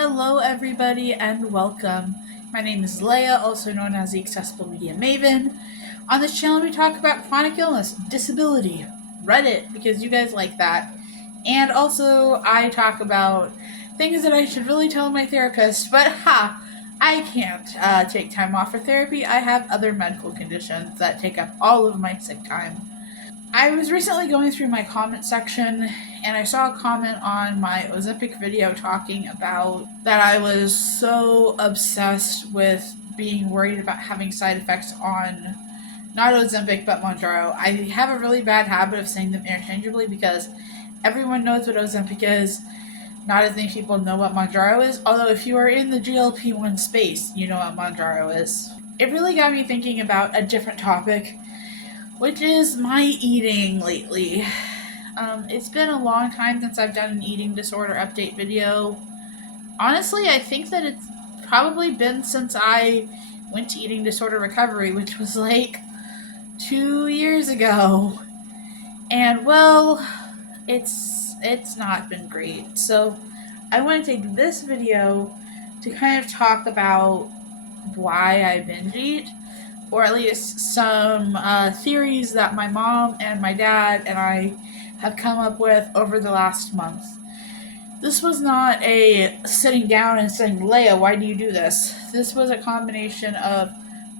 Hello everybody and welcome. My name is Laigha, also known as the Accessible Media Maven. On this channel we talk about chronic illness, disability, Reddit, because you guys like that. And also I talk about things that I should really tell my therapist, but I can't take time off for therapy. I have other medical conditions that take up all of my sick time. I was recently going through my comment section and I saw a comment on my Ozempic video talking about that I was so obsessed with being worried about having side effects on not Ozempic but Mounjaro. I have a really bad habit of saying them interchangeably because everyone knows what Ozempic is. Not as many people know what Mounjaro is, although if you are in the GLP-1 space, you know what Mounjaro is. It really got me thinking about a different topic, which is my eating lately. It's been a long time since I've done an eating disorder update video. Honestly, I think that it's probably been since I went to eating disorder recovery, which was like 2 years ago. And well, it's not been great. So I want to take this video to kind of talk about why I binge eat, or at least some theories that my mom and my dad and I have come up with over the last month. This was not a sitting down and saying, Laigha, why do you do this? This was a combination of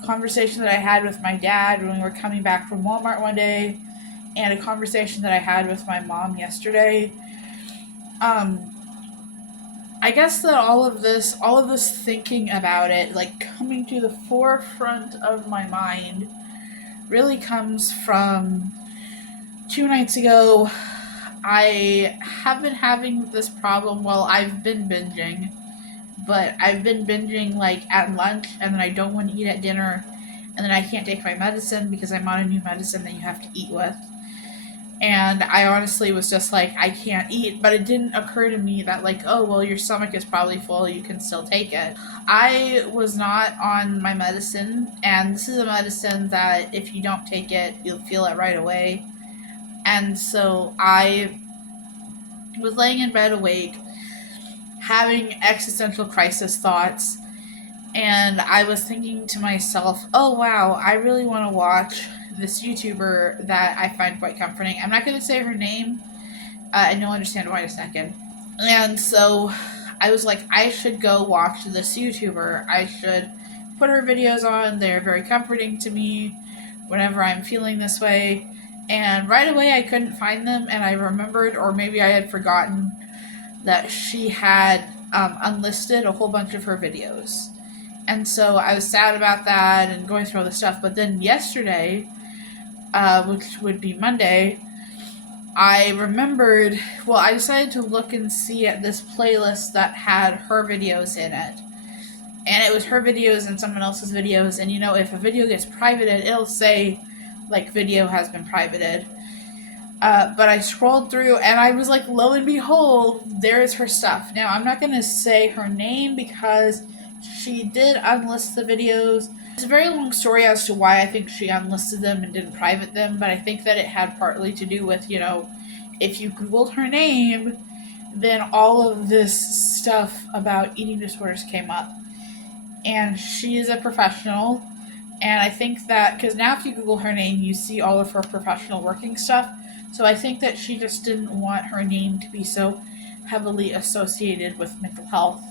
conversation that I had with my dad when we were coming back from Walmart one day, and a conversation that I had with my mom yesterday. I guess that all of this thinking about it, like coming to the forefront of my mind, really comes from 2 nights ago. I have been having this problem. Well, I've been binging, but I've been binging like at lunch, and then I don't want to eat at dinner, and then I can't take my medicine because I'm on a new medicine that you have to eat with. And I honestly was just like, I can't eat. But it didn't occur to me that, like, oh, well, your stomach is probably full. You can still take it. I was not on my medicine. And this is a medicine that if you don't take it, you'll feel it right away. And so I was laying in bed awake, having existential crisis thoughts. And I was thinking to myself, oh, wow, I really want to watch this YouTuber that I find quite comforting. I'm not going to say her name, and you'll understand why in a second. And so I was like, I should go watch this YouTuber. I should put her videos on. They're very comforting to me whenever I'm feeling this way. And right away I couldn't find them, and I remembered, or maybe I had forgotten, that she had unlisted a whole bunch of her videos. And so I was sad about that and going through all this stuff. But then yesterday, which would be Monday, I remembered, well, I decided to look and see at this playlist that had her videos in it. And it was her videos and someone else's videos. And you know, if a video gets privated, it'll say, like, video has been privated. But I scrolled through and I was like, lo and behold, there is her stuff. Now, I'm not going to say her name because she did unlist the videos. It's a very long story as to why I think she unlisted them and didn't private them, but I think that it had partly to do with, you know, if you Googled her name, then all of this stuff about eating disorders came up. And she is a professional, and I think that, because now if you Google her name, you see all of her professional working stuff, so I think that she just didn't want her name to be so heavily associated with mental health.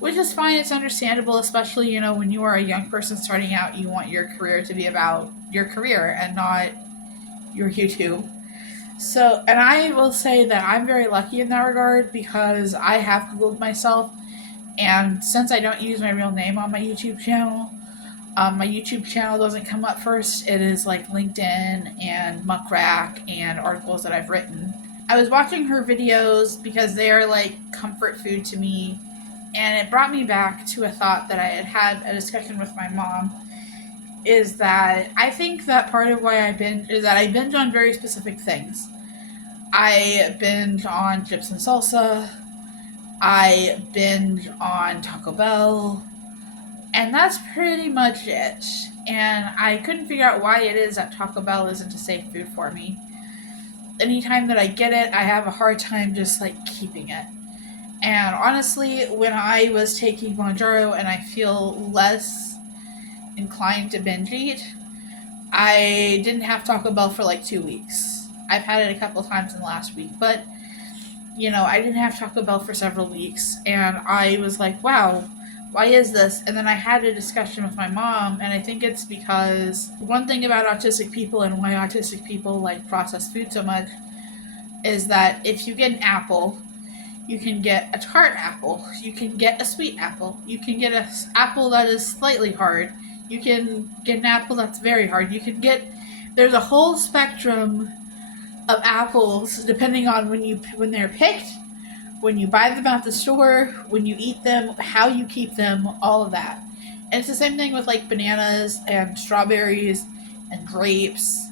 Which is fine, it's understandable, especially, you know, when you are a young person starting out, you want your career to be about your career and not your YouTube. So, and I will say that I'm very lucky in that regard because I have Googled myself, and since I don't use my real name on my YouTube channel doesn't come up first. It is like LinkedIn and Muck Rack and articles that I've written. I was watching her videos because they are like comfort food to me. And it brought me back to a thought that I had a discussion with my mom, is that I think that part of why I binge is that I binge on very specific things. I binge on chips and salsa. I binge on Taco Bell. And that's pretty much it. And I couldn't figure out why it is that Taco Bell isn't a safe food for me. Anytime that I get it, I have a hard time just like keeping it. And honestly, when I was taking Monjaro and I feel less inclined to binge eat, I didn't have Taco Bell for like 2 weeks. I've had it a couple times in the last week, but I didn't have Taco Bell for several weeks, and I was like, wow, why is this? And then I had a discussion with my mom, and I think it's because one thing about autistic people and why autistic people like processed food so much is that if you get an apple, you can get a tart apple, you can get a sweet apple, you can get an apple that is slightly hard, you can get an apple that's very hard, there's a whole spectrum of apples depending on when they're picked, when you buy them at the store, when you eat them, how you keep them, all of that. And it's the same thing with like bananas and strawberries and grapes.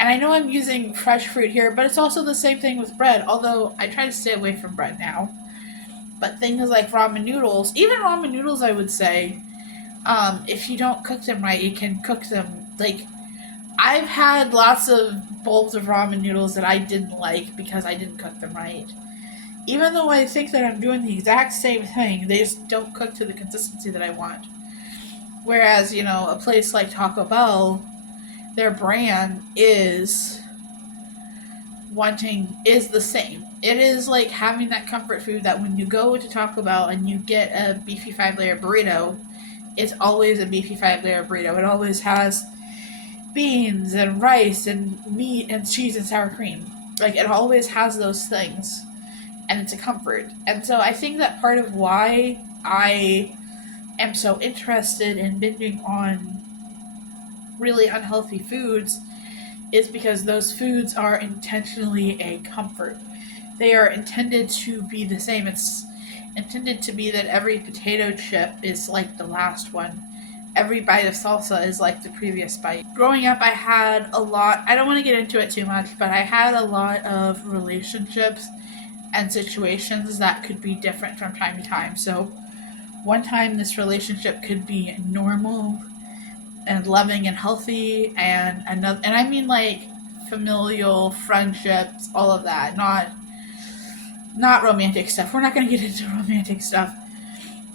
And I know I'm using fresh fruit here, but it's also the same thing with bread, although I try to stay away from bread now. But things like ramen noodles, even ramen noodles, I would say, if you don't cook them right, you can cook them. Like, I've had lots of bowls of ramen noodles that I didn't like because I didn't cook them right. Even though I think that I'm doing the exact same thing, they just don't cook to the consistency that I want. Whereas, a place like Taco Bell, their brand is the same. It is like having that comfort food that when you go to Taco Bell and you get a beefy 5-layer burrito, it's always a beefy 5-layer burrito. It always has beans and rice and meat and cheese and sour cream. Like, it always has those things. And it's a comfort. And so I think that part of why I am so interested in binging on really unhealthy foods is because those foods are intentionally a comfort. They are intended to be the same. It's intended to be that every potato chip is like the last one. Every bite of salsa is like the previous bite. Growing up, I had a lot, I don't want to get into it too much, but I had a lot of relationships and situations that could be different from time to time. So, one time this relationship could be normal and loving and healthy, and I mean like familial friendships, all of that, not romantic stuff. We're not going to get into romantic stuff.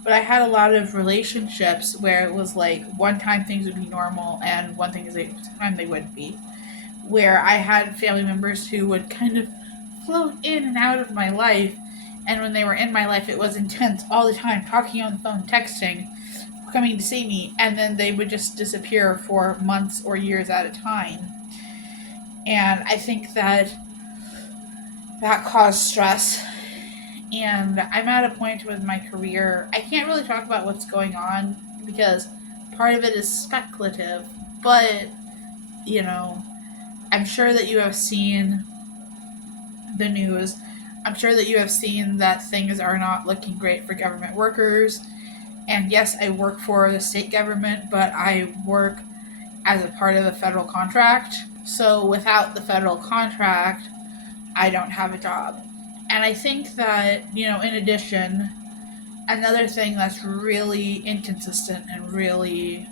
But I had a lot of relationships where it was like one time things would be normal and one time they wouldn't be. Where I had family members who would kind of float in and out of my life, and when they were in my life, it was intense all the time, talking on the phone, texting, coming to see me, and then they would just disappear for months or years at a time. And I think that caused stress. And I'm at a point with my career, I can't really talk about what's going on because part of it is speculative, but, I'm sure that you have seen the news. I'm sure that you have seen that things are not looking great for government workers. And yes, I work for the state government, but I work as a part of a federal contract. So without the federal contract, I don't have a job. And I think that, in addition, another thing that's really inconsistent and really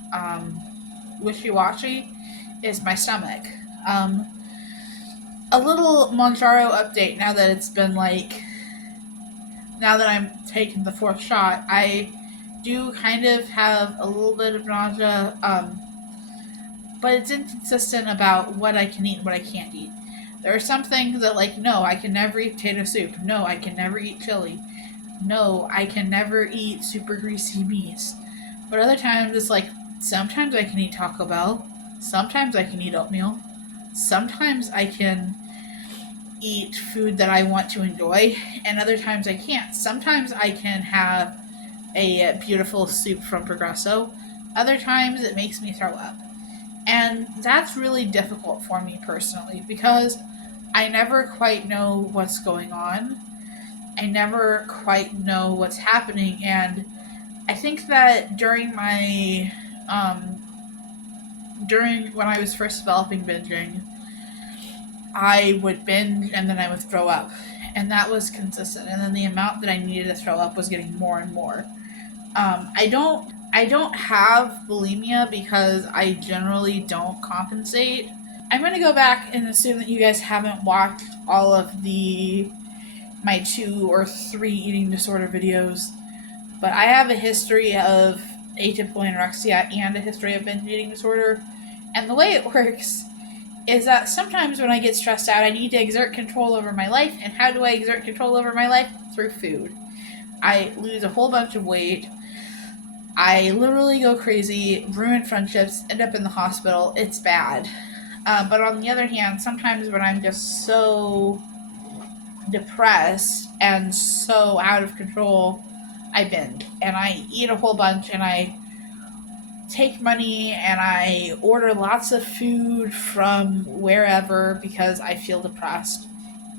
wishy-washy is my stomach. A little Monjaro update now that I'm taking the 4th shot, I do kind of have a little bit of nausea, but it's inconsistent about what I can eat and what I can't eat. There are some things that, like, no, I can never eat potato soup. No, I can never eat chili. No, I can never eat super greasy meats. But other times, it's like, sometimes I can eat Taco Bell. Sometimes I can eat oatmeal. Sometimes I can eat food that I want to enjoy, and other times I can't. Sometimes I can have a beautiful soup from Progresso. Other times it makes me throw up. And that's really difficult for me personally because I never quite know what's going on. I never quite know what's happening. And I think that during when I was first developing binging, I would binge and then I would throw up. And that was consistent. And then the amount that I needed to throw up was getting more and more. I don't have bulimia because I generally don't compensate. I'm going to go back and assume that you guys haven't watched all of the my 2 or 3 eating disorder videos. But I have a history of atypical anorexia and a history of binge eating disorder. And the way it works is that sometimes when I get stressed out, I need to exert control over my life. And how do I exert control over my life? Through food. I lose a whole bunch of weight. I literally go crazy, ruin friendships, end up in the hospital. It's bad. But on the other hand, sometimes when I'm just so depressed and so out of control, I binge. And I eat a whole bunch, and I take money, and I order lots of food from wherever because I feel depressed.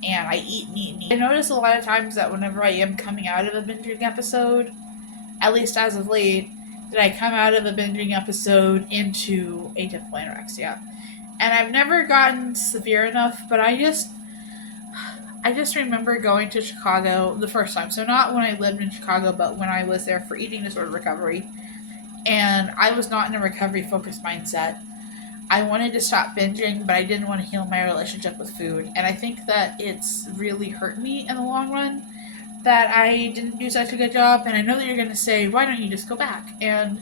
And I eat and eat and eat. I notice a lot of times that whenever I am coming out of a binging episode, at least as of late, that I come out of a binging episode into atypical anorexia. And I've never gotten severe enough, but I just remember going to Chicago the first time. So not when I lived in Chicago, but when I was there for eating disorder recovery. And I was not in a recovery-focused mindset. I wanted to stop binging, but I didn't want to heal my relationship with food. And I think that it's really hurt me in the long run that I didn't do such a good job. And I know that you're going to say, why don't you just go back? And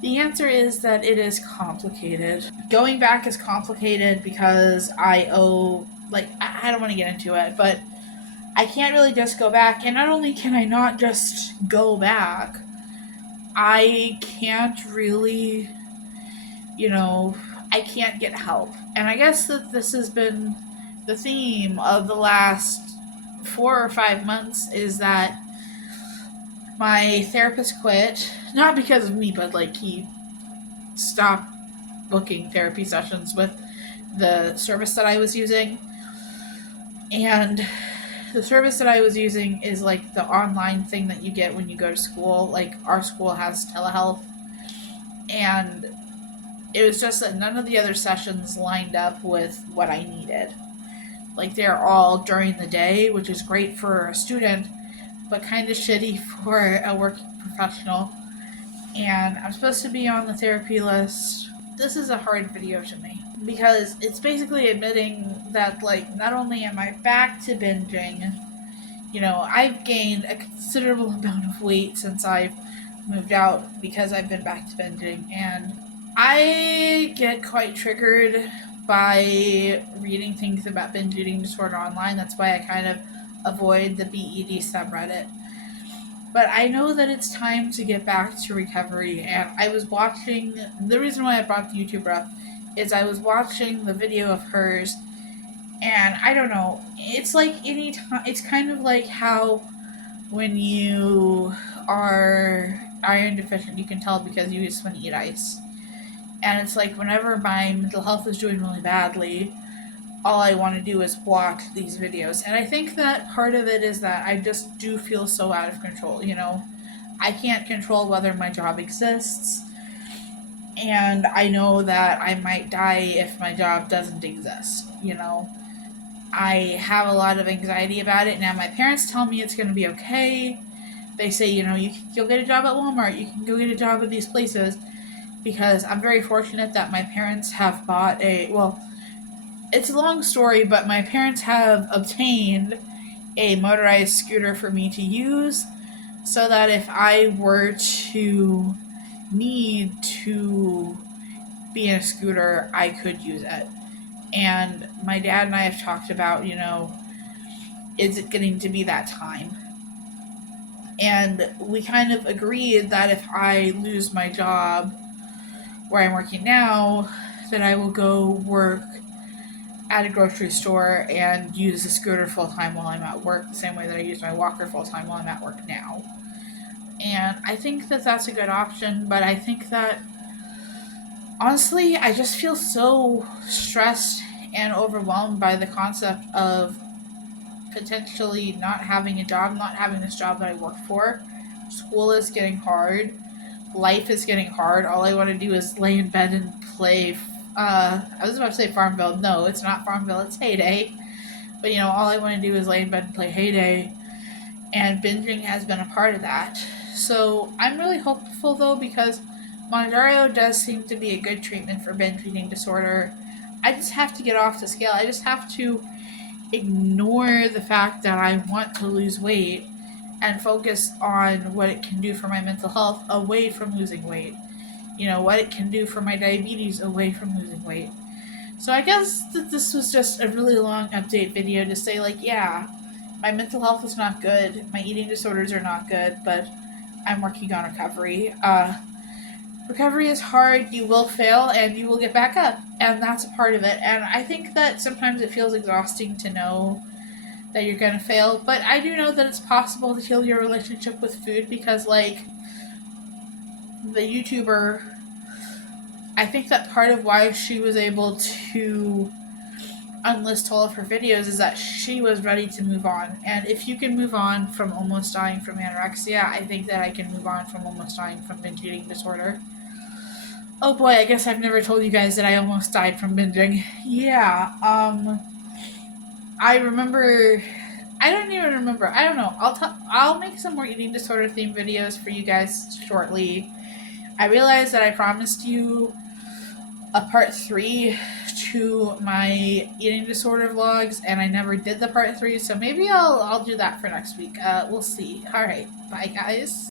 the answer is that it is complicated. Going back is complicated because I owe, I don't want to get into it, but I can't really just go back. And not only can I not just go back, I can't really, I can't get help. And I guess that this has been the theme of the last 4 or 5 months is that my therapist quit, not because of me, but he stopped booking therapy sessions with the service that I was using. And the service that I was using is the online thing that you get when you go to school. Our school has telehealth. And it was just that none of the other sessions lined up with what I needed. They're all during the day, which is great for a student, but kind of shitty for a working professional. And I'm supposed to be on the therapy list. This is a hard video to me because it's basically admitting that not only am I back to binging, I've gained a considerable amount of weight since I've moved out because I've been back to binging, and I get quite triggered by reading things about binge eating disorder online. That's why I kind of avoid the BED subreddit. But I know that it's time to get back to recovery, and I was watching, the reason why I brought the YouTuber up is I was watching the video of hers, and I don't know, it's any time, it's kind of like how when you are iron deficient, you can tell because you just want to eat ice. And it's whenever my mental health is doing really badly, all I want to do is watch these videos. And I think that part of it is that I just do feel so out of control, I can't control whether my job exists. And I know that I might die if my job doesn't exist, I have a lot of anxiety about it. Now, my parents tell me it's going to be okay. They say, you'll get a job at Walmart. You can go get a job at these places. Because I'm very fortunate that my parents have bought it's a long story, but my parents have obtained a motorized scooter for me to use so that if I were to need to be in a scooter, I could use it. And my dad and I have talked about, is it getting to be that time? And we kind of agreed that if I lose my job where I'm working now, that I will go work at a grocery store and use the scooter full-time while I'm at work, the same way that I use my walker full-time while I'm at work now. And I think that that's a good option, but I think that, honestly, I just feel so stressed and overwhelmed by the concept of potentially not having a job, not having this job that I work for. School is getting hard. Life is getting hard. All I want to do is lay in bed and play. I was about to say Farmville. No, it's not Farmville. It's Heyday. But, all I want to do is lay in bed and play Heyday. And binging has been a part of that. So I'm really hopeful, though, because Mounjaro does seem to be a good treatment for binge eating disorder. I just have to get off the scale. I just have to ignore the fact that I want to lose weight and focus on what it can do for my mental health away from losing weight. You know, what it can do for my diabetes away from losing weight. So I guess that this was just a really long update video to say, like, yeah, my mental health is not good, my eating disorders are not good, but I'm working on recovery. Recovery is hard, you will fail, and you will get back up, and that's a part of it. And I think that sometimes it feels exhausting to know that you're gonna fail, but I do know that it's possible to heal your relationship with food because, like, the YouTuber, I think that part of why she was able to unlist all of her videos is that she was ready to move on. And if you can move on from almost dying from anorexia, I think that I can move on from almost dying from binge eating disorder. Oh boy, I guess I've never told you guys that I almost died from binging. Yeah, I remember. I don't even remember. I don't know. I'll make some more eating disorder themed videos for you guys shortly. I realized that I promised you a part 3 to my eating disorder vlogs, and I never did the part 3, so maybe I'll do that for next week. We'll see. All right, bye guys.